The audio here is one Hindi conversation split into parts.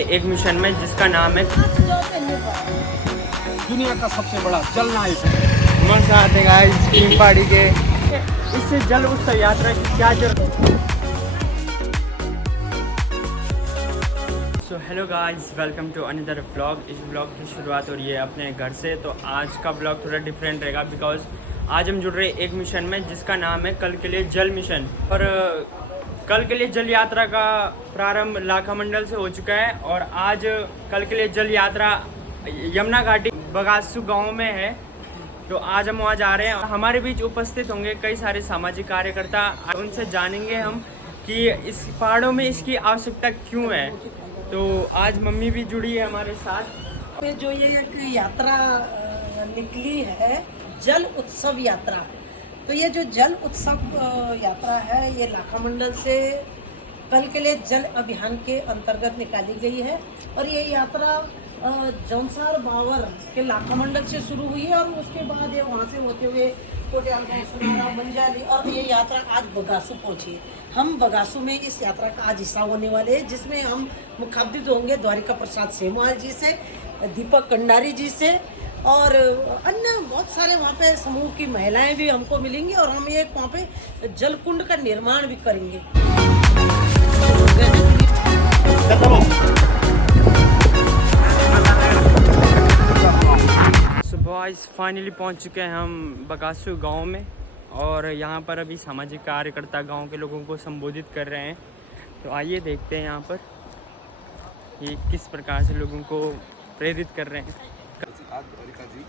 एक मिशन में जिसका नाम है दुनिया का सबसे बड़ा जल नायक है। मस्त आते गाइस टीम पहाड़ी के। इससे जल उत्सव यात्रा की क्या जरूरत। So hello guys, welcome to another vlog. इस व्लॉग की शुरुआत हो रही है अपने घर से। तो आज का व्लॉग थोड़ा डिफरेंट रहेगा बिकॉज आज हम जुड़ रहे हैं एक मिशन में जिसका नाम है कल के लिए जल मिशन। और कल के लिए जल यात्रा का प्रारंभ लाखा मंडल से हो चुका है और आज कल के लिए जल यात्रा यमुना घाटी बगासू गांव में है। तो आज हम वहाँ जा रहे हैं। हमारे बीच उपस्थित होंगे कई सारे सामाजिक कार्यकर्ता। उनसे जानेंगे हम कि इस पहाड़ों में इसकी आवश्यकता क्यों है। तो आज मम्मी भी जुड़ी है हमारे साथ। जो ये एक यात्रा निकली है जल उत्सव यात्रा, तो ये जो जल उत्सव यात्रा है ये लाखा मंडल से कल के लिए जल अभियान के अंतर्गत निकाली गई है। और ये यात्रा जौनसार बावर के लाखा मंडल से शुरू हुई है और उसके बाद ये वहाँ से होते हुए कोटियाल सुनारा बंजारी और ये यात्रा आज बगासू पहुँची है। हम बगासू में इस यात्रा का आज हिस्सा होने वाले हैं, जिसमें हम मुखातिब होंगे द्वारिका प्रसाद सेमवाल जी से, दीपक कंडारी जी से और अन्य बहुत सारे वहाँ पे समूह की महिलाएं भी हमको मिलेंगी और हम एक वहाँ पे जल कुंड का निर्माण भी करेंगे। सो बॉयज फाइनली पहुंच चुके हैं हम बगासू गांव में और यहाँ पर अभी सामाजिक कार्यकर्ता गांव के लोगों को संबोधित कर रहे हैं। तो आइए देखते हैं यहाँ पर ये किस प्रकार से लोगों को प्रेरित कर रहे हैं। आज द्वारिका जी,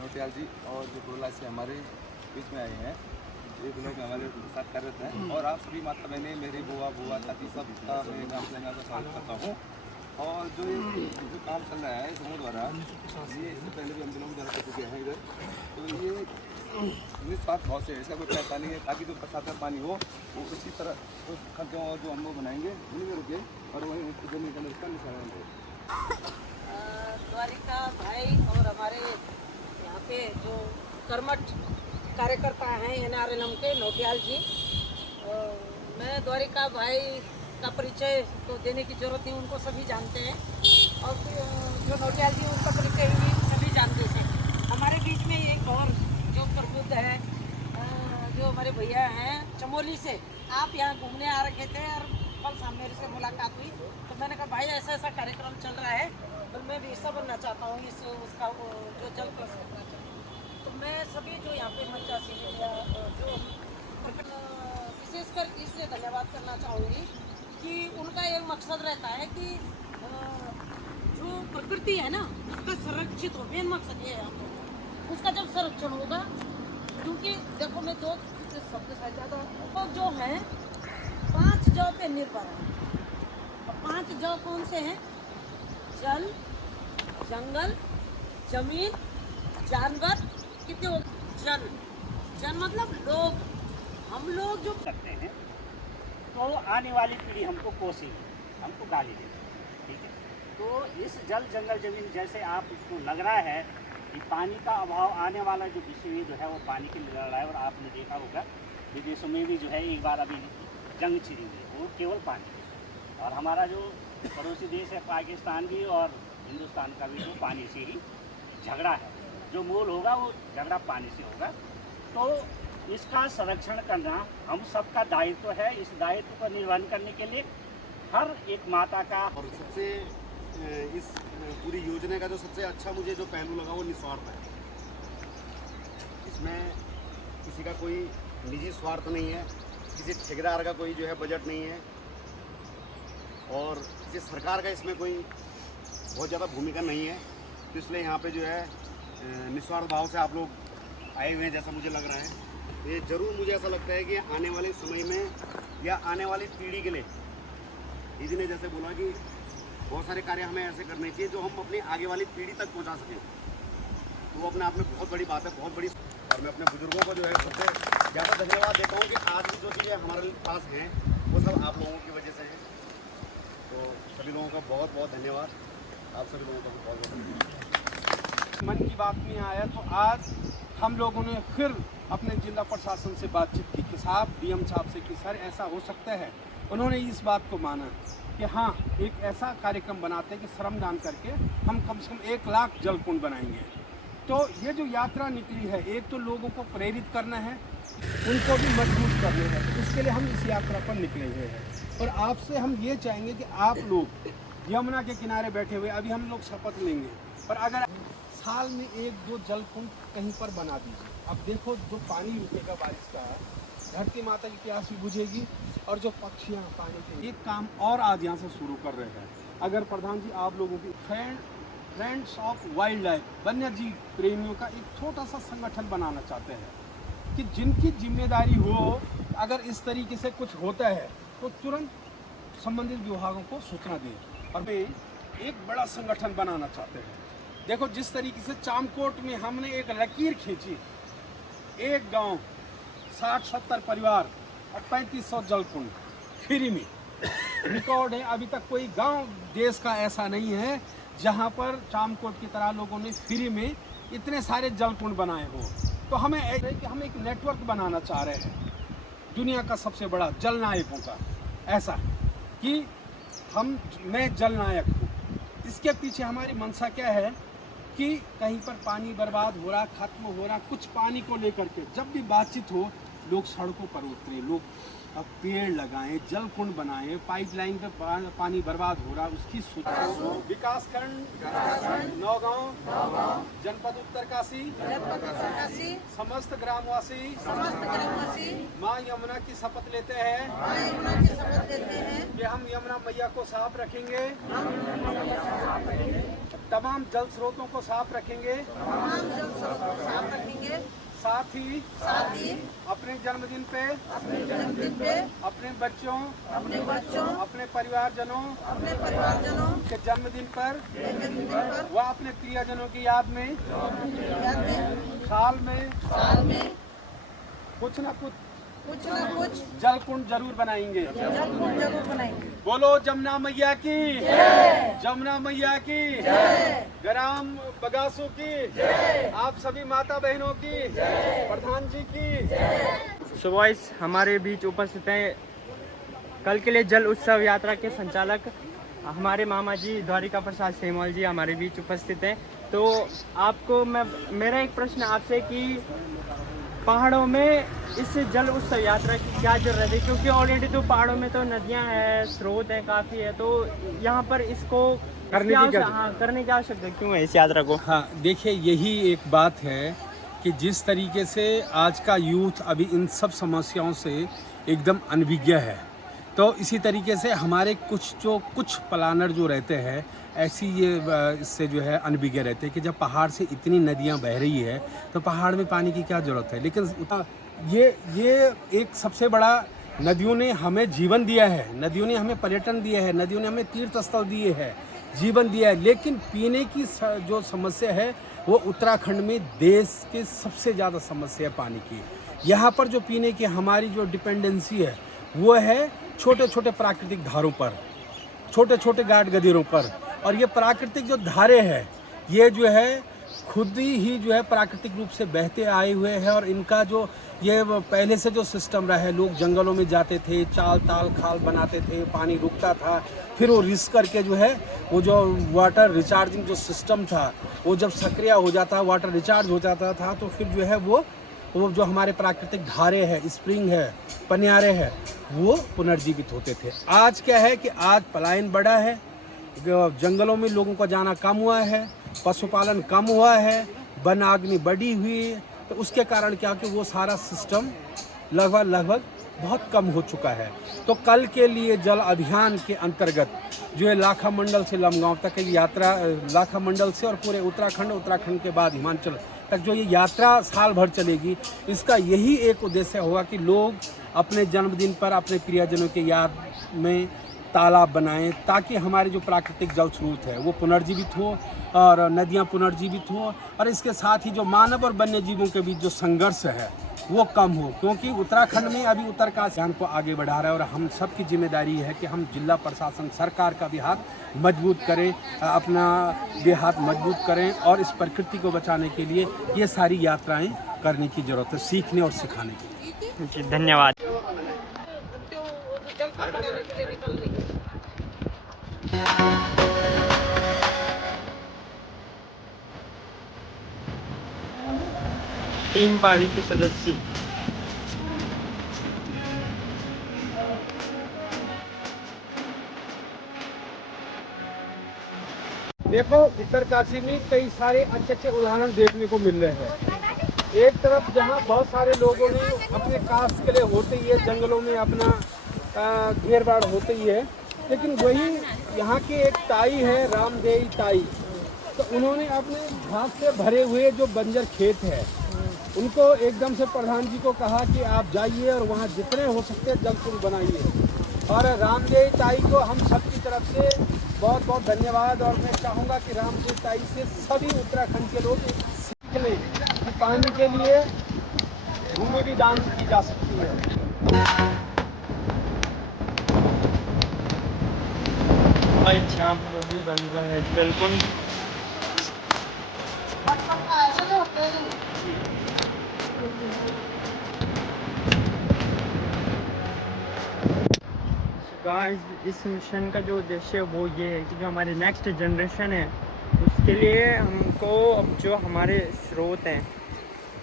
नोटियाल जी और जो गोला से हमारे बीच में आए हैं, एक लोग हमारे साथ कार्यरत हैं। और आप सभी माता बहनें, मेरी बुआ चाची सब का मैं गाँव से का स्वागत करता हूँ। और जो काम चल रहा है समूह द्वारा, ये इससे पहले भी हम लोग ज़्यादा कर चुके हैं इधर। तो ये निस्वार्थ भाव से, इसका कोई पैसा नहीं है, ताकि जो बरसात का पानी हो वो उसी तरह उस खर्चों और जो हम लोग बनाएंगे उन्हीं में रुके और वहीं उसको जमीन के अंदर इसका निशान हो। द्वारिका भाई और हमारे यहाँ पे जो कर्मठ कार्यकर्ता हैं NRLM के नोटियाल जी, मैं द्वारिका भाई का परिचय तो देने की जरूरत नहीं, उनको सभी जानते हैं। और जो नोटियाल जी उनका परिचय भी सभी जानते हैं। हमारे बीच में एक और जो प्रबुद्ध है, जो हमारे भैया हैं चमोली से, आप यहाँ घूमने आ रखे थे और कल सामने मेरे से मुलाकात हुई। तो मैंने कहा भाई ऐसा ऐसा कार्यक्रम चल रहा है और मैं भी हिस्सा बनना चाहता हूँ उसका जो जल कलश करना चाहता हूँ। तो मैं सभी जो यहाँ पे मंचासी जो विशेषकर इसलिए धन्यवाद करना चाहूँगी कि उनका एक मकसद रहता है कि जो प्रकृति है ना उसका संरक्षित हो। मेन मकसद ये है उसका जब संरक्षण होगा, क्योंकि देखो मैं दो शब्द ज़्यादा तो जो है 5 जौ पे निर्भर है। और 5 जौ कौन से हैं? जल, जंगल, जमीन, जानवर, कितने हो? जन मतलब लोग। हम लोग जो करते हैं तो आने वाली पीढ़ी हमको कोसेगी, हमको गाली देगी, ठीक है। तो इस जल जंगल जमीन जैसे आपको लग रहा है कि पानी का अभाव आने वाला जो विश्व युद्ध है वो पानी के लिए लड़ रहा है। और आपने देखा होगा विदेशों में भी जो है एक बार अभी जंग छिड़ी हुई, वो केवल पानी की। और हमारा जो पड़ोसी देश है पाकिस्तान भी और हिंदुस्तान का भी जो पानी से ही झगड़ा है, जो मूल होगा वो झगड़ा पानी से होगा। तो इसका संरक्षण करना हम सबका दायित्व है। इस दायित्व को निर्वहन करने के लिए हर एक माता का। और सबसे इस पूरी योजना का जो सबसे अच्छा मुझे जो पहलू लगा वो निस्वार्थ है। इसमें किसी का कोई निजी स्वार्थ नहीं है, किसी ठेकेदार का कोई जो है बजट नहीं है और किसी सरकार का इसमें कोई बहुत ज़्यादा भूमिका नहीं है। तो इसलिए यहाँ पे जो है निस्वार्थ भाव से आप लोग आए हुए हैं जैसा मुझे लग रहा है। ये ज़रूर मुझे ऐसा लगता है कि आने वाले समय में या आने वाली पीढ़ी के लिए, दीदी ने जैसे बोला कि बहुत सारे कार्य हमें ऐसे करने चाहिए जो हम अपनी आगे वाली पीढ़ी तक पहुंचा सकें। तो वो अपने आप में बहुत बड़ी बात है, बहुत बड़ी। और मैं अपने बुजुर्गों को जो है सबसे ज़्यादा धन्यवाद देता हूँ कि आज भी जो चीज़ें हमारे पास हैं वो सब आप लोगों की वजह से है। तो सभी लोगों का बहुत बहुत धन्यवाद। आप सभी लोगों का बहुत बहुत धन्यवाद। मन की बात में आया तो आज हम लोगों ने फिर अपने जिला प्रशासन से बातचीत की कि साहब DM साहब से कि सर ऐसा हो सकता है। उन्होंने इस बात को माना कि हाँ एक ऐसा कार्यक्रम बनाते हैं कि श्रमदान करके हम कम से कम 1 लाख जल कुंड बनाएंगे। तो ये जो यात्रा निकली है, एक तो लोगों को प्रेरित करना है, उनको भी मजबूत करना है। इसके लिए हम इस यात्रा पर निकले हुए हैं और आपसे हम ये चाहेंगे कि आप लोग यमुना के किनारे बैठे हुए, अभी हम लोग शपथ लेंगे, पर अगर साल में 1-2 जल कुंड कहीं पर बना दीजिए। अब देखो जो पानी रुकेगा बारिश का, धरती माता की प्यास भी बुझेगी और जो पक्षियाँ पानी के एक काम और आज यहाँ से शुरू कर रहे हैं। अगर प्रधान जी आप लोगों की फ्रेंड्स ऑफ वाइल्ड लाइफ, वन्य जीव प्रेमियों का एक छोटा सा संगठन बनाना चाहते हैं कि जिनकी जिम्मेदारी हो, अगर इस तरीके से कुछ होता है तो तुरंत संबंधित विभागों को सूचना दें। और वे एक बड़ा संगठन बनाना चाहते हैं। देखो जिस तरीके से चामकोट में हमने एक लकीर खींची, एक गांव 60-70 परिवार और 3500 जलकुंड फ्री में रिकॉर्ड है। अभी तक कोई गांव देश का ऐसा नहीं है जहां पर चामकोट की तरह लोगों ने फ्री में इतने सारे जलकुंड बनाए हो। तो हमें कि हम एक नेटवर्क बनाना चाह रहे हैं दुनिया का सबसे बड़ा जल नायकों का, ऐसा कि मैं जल नायक हूँ। इसके पीछे हमारी मंशा क्या है कि कहीं पर पानी बर्बाद हो रहा, खत्म हो रहा, कुछ पानी को लेकर के जब भी बातचीत हो, लोग सड़कों पर उतरे, लोग अब पेड़ लगाएं, जल कुंड बनाएं, पाइपलाइन पे पानी बर्बाद हो रहा, उसकी सूचना। विकास खंड नौगांव जनपद उत्तरकाशी समस्त ग्रामवासी माँ यमुना की शपथ लेते हैं कि हम यमुना मैया को साफ रखेंगे, तमाम जल स्रोतों को साफ रखेंगे, साथ ही अपने जन्मदिन पे अपने बच्चों अपने परिवारजनों के जन्मदिन पर व अपने प्रियजनों की याद में साल में कुछ न कुछ जल कुंड जरूर बनाएंगे। बोलो जमुना मैया की, जमुना मैया की, ग्राम बगासू की, आप सभी माता बहनों की, प्रधान जी की। सो वॉइस हमारे बीच उपस्थित हैं कल के लिए जल उत्सव यात्रा के संचालक हमारे मामा जी द्वारिका प्रसाद सेमवाल जी हमारे बीच उपस्थित हैं। तो आपको मेरा एक प्रश्न आपसे कि पहाड़ों में इस जल उत्सव यात्रा की क्या जरूरत है, क्योंकि ऑलरेडी तो पहाड़ों में तो नदियां हैं, स्रोत हैं काफ़ी है, तो यहाँ पर इसको करने की आवश्यकता क्यों है इस यात्रा को? हाँ देखिए, यही एक बात है कि जिस तरीके से आज का यूथ अभी इन सब समस्याओं से एकदम अनभिज्ञ है, तो इसी तरीके से हमारे कुछ प्लानर जो रहते हैं ऐसी ये इससे जो है अनभिज्ञ रहते हैं कि जब पहाड़ से इतनी नदियां बह रही है तो पहाड़ में पानी की क्या ज़रूरत है। लेकिन ये एक सबसे बड़ा, नदियों ने हमें जीवन दिया है, नदियों ने हमें पर्यटन दिया है, नदियों ने हमें तीर्थ स्थल दिए हैं, जीवन दिया है। लेकिन पीने की जो समस्या है वो उत्तराखंड में देश के सबसे ज़्यादा समस्या है पानी की। यहाँ पर जो पीने की हमारी जो डिपेंडेंसी है वो है छोटे छोटे प्राकृतिक धारों पर, छोटे छोटे घाट गदेरों पर। और ये प्राकृतिक जो धारे हैं ये जो है खुद ही जो है प्राकृतिक रूप से बहते आए हुए हैं। और इनका जो ये पहले से जो सिस्टम रहा है, लोग जंगलों में जाते थे, चाल ताल खाल बनाते थे, पानी रुकता था, फिर वो रिस करके जो है वो जो वाटर रिचार्जिंग जो सिस्टम था वो जब सक्रिय हो जाता, वाटर रिचार्ज हो जाता था, तो फिर जो है वो जो हमारे प्राकृतिक धारे हैं, स्प्रिंग है, पनियारे हैं, वो पुनर्जीवित होते थे। आज क्या है कि आज पलायन बढ़ा है, जंगलों में लोगों का जाना कम हुआ है, पशुपालन कम हुआ है, वन अग्नि बढ़ी हुई है। तो उसके कारण क्या कि वो सारा सिस्टम लगभग बहुत कम हो चुका है। तो कल के लिए जल अभियान के अंतर्गत जो है लाखा मंडल से लमगांव तक की यात्रा, लाखा मंडल से और पूरे उत्तराखंड के बाद हिमाचल तक जो ये यात्रा साल भर चलेगी, इसका यही एक उद्देश्य होगा कि लोग अपने जन्मदिन पर अपने प्रियजनों के याद में तालाब बनाएं, ताकि हमारे जो प्राकृतिक जल स्रोत है वो पुनर्जीवित हो और नदियां पुनर्जीवित हो। और इसके साथ ही जो मानव और वन्य जीवों के बीच जो संघर्ष है वो कम हो, क्योंकि उत्तराखंड में अभी उत्तरकाशी अभियान को आगे बढ़ा रहा है। और हम सब की जिम्मेदारी है कि हम जिला प्रशासन, सरकार का भी हाथ मजबूत करें, अपना भी हाथ मजबूत करें और इस प्रकृति को बचाने के लिए ये सारी यात्राएं करने की ज़रूरत है, सीखने और सिखाने की। जी धन्यवाद। टीम पहाड़ी के सदस्य देखो उत्तरकाशी में कई सारे अच्छे अच्छे उदाहरण देखने को मिल रहे हैं। एक तरफ जहाँ बहुत सारे लोगों ने अपने कास्ट के लिए होते ही है, जंगलों में अपना घेर बाड़ होते ही है, लेकिन वही यहाँ की एक ताई है, रामदेई ताई, तो उन्होंने अपने घास से भरे हुए जो बंजर खेत है उनको एकदम से प्रधान जी को कहा कि आप जाइए और वहाँ जितने हो सकते जल पुल बनाइए। और रामदेई ताई को हम सब की तरफ से बहुत बहुत धन्यवाद। और मैं चाहूँगा कि रामदेई ताई से सभी उत्तराखंड के लोग सीख लें कि पानी के लिए भूमि भी दान की जा सकती है। अच्छा भी बन रहा है बिल्कुल। गाइस इस मिशन का जो उद्देश्य है वो ये है कि जो हमारी नेक्स्ट जनरेशन है उसके लिए हमको अब जो हमारे स्रोत हैं,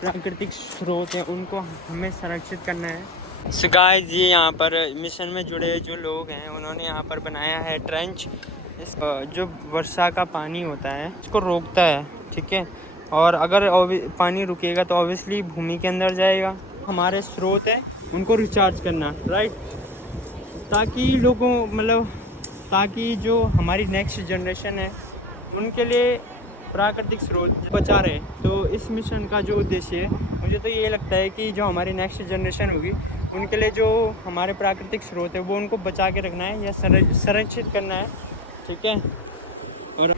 प्राकृतिक स्रोत हैं, उनको हमें संरक्षित करना है। सो गाइस ये यहाँ पर मिशन में जुड़े जो लोग हैं उन्होंने यहाँ पर बनाया है ट्रेंच। इस जो वर्षा का पानी होता है इसको रोकता है, ठीक है। और अगर पानी रुकेगा तो ऑब्वियसली भूमि के अंदर जाएगा। हमारे स्रोत हैं उनको रिचार्ज करना, राइट, ताकि लोगों मतलब ताकि जो हमारी नेक्स्ट जनरेशन है उनके लिए प्राकृतिक स्रोत बचा रहे। तो इस मिशन का जो उद्देश्य है मुझे तो ये लगता है कि जो हमारी नेक्स्ट जनरेशन होगी उनके लिए जो हमारे प्राकृतिक स्रोत है वो उनको बचा के रखना है या संरक्षित करना है, ठीक है। और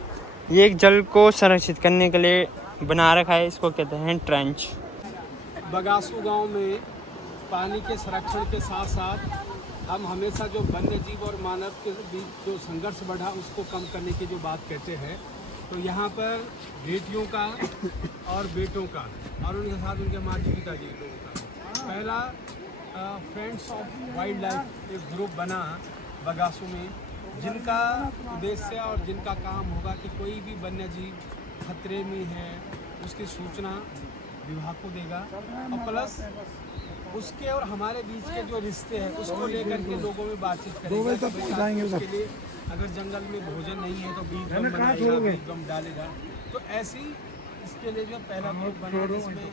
ये एक जल को संरक्षित करने के लिए बना रखा है, इसको कहते हैं ट्रेंच। बगासू गांव में पानी के संरक्षण के साथ साथ हम हमेशा जो वन्य जीव और मानव के बीच जो संघर्ष बढ़ा उसको कम करने की जो बात कहते हैं, तो यहाँ पर बेटियों का और बेटों का और उनके साथ उनके माता पिता जी लोगों का पहला फ्रेंड्स ऑफ वाइल्ड लाइफ एक ग्रुप बना बगासू में, जिनका उद्देश्य और जिनका काम होगा कि कोई भी वन्य जीव खतरे में है उसकी सूचना विभाग को देगा और प्लस उसके और हमारे बीच के जो रिश्ते हैं उसको लेकर के लोगों में बातचीत करेगा। उसके लिए अगर जंगल में भोजन नहीं है तो बीज बम बनाएगा, बीज बम डालेगा। तो ऐसी इसके लिए जो पहला ग्रुप बना जिसमें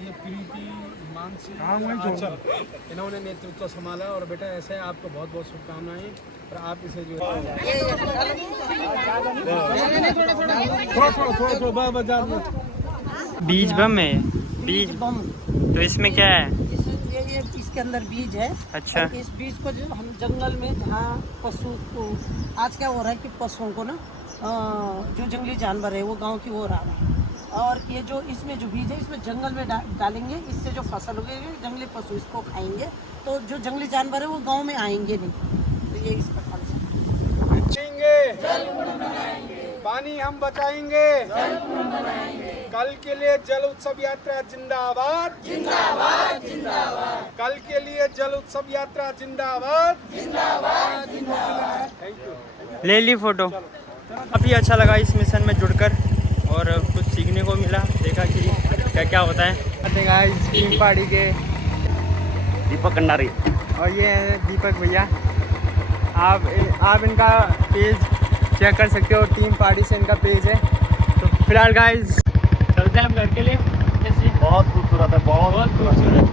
ये प्रीति, मानसी, आंचल इन्होंने नेतृत्व संभाला। और बेटा ऐसे आपको बहुत बहुत शुभकामनाएं और आप इसे जो थोड़ा बाजार में बीज बम है, बीज बम, तो इसमें क्या है? ये इसके अंदर बीज है। अच्छा। इस बीज को जो हम जंगल में जहाँ पशु को आज क्या हो रहा है कि पशुओं को ना जो जंगली जानवर है वो गांव की ओर आ रहा है और ये जो इसमें जो बीज है इसमें जंगल में डालेंगे, इससे जो फसल उगेगी जंगली पशु इसको खाएंगे तो जो जंगली जानवर है वो गांव में आएंगे नहीं। तो ये इस प्रकार से पानी हम बचाएंगे, कल के लिए जल उत्सव यात्रा जिंदाबाद जिंदाबाद जिंदाबाद। कल के लिए जल उत्सव यात्रा जिंदाबाद जिंदाबाद जिंदाबाद। Thank you. ले ली फोटो। काफ़ी अच्छा लगा इस मिशन में जुड़कर और कुछ सीखने को मिला, देखा कि क्या क्या होता है। गाइस टीम पहाड़ी के दीपक कंडारी और ये है दीपक भैया। आप इनका पेज चेक कर सकते हो, टीम पहाड़ी से इनका पेज है। तो फिलहाल गाइस चलते हैं हम घर के लिए। कैसी? बहुत खूबसूरत है, बहुत खूबसूरत।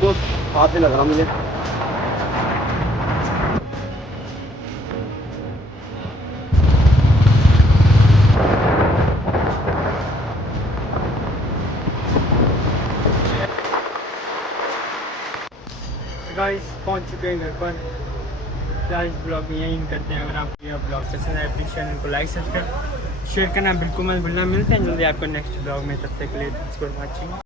तो हाथ ही लग रहा मुझे। गाइस पहुंच चुके हैं घर पर। गाइस ब्लॉग यहीं करते हैं। अगर आपको यह ब्लॉग पसंद आए प्लीज़ चैनल को लाइक सब्सक्राइब शेयर करना बिल्कुल मत भूलना। मिलते हैं जल्दी आपको नेक्स्ट ब्लॉग में, तब तक के लिए थैंक्स फॉर वॉचिंग।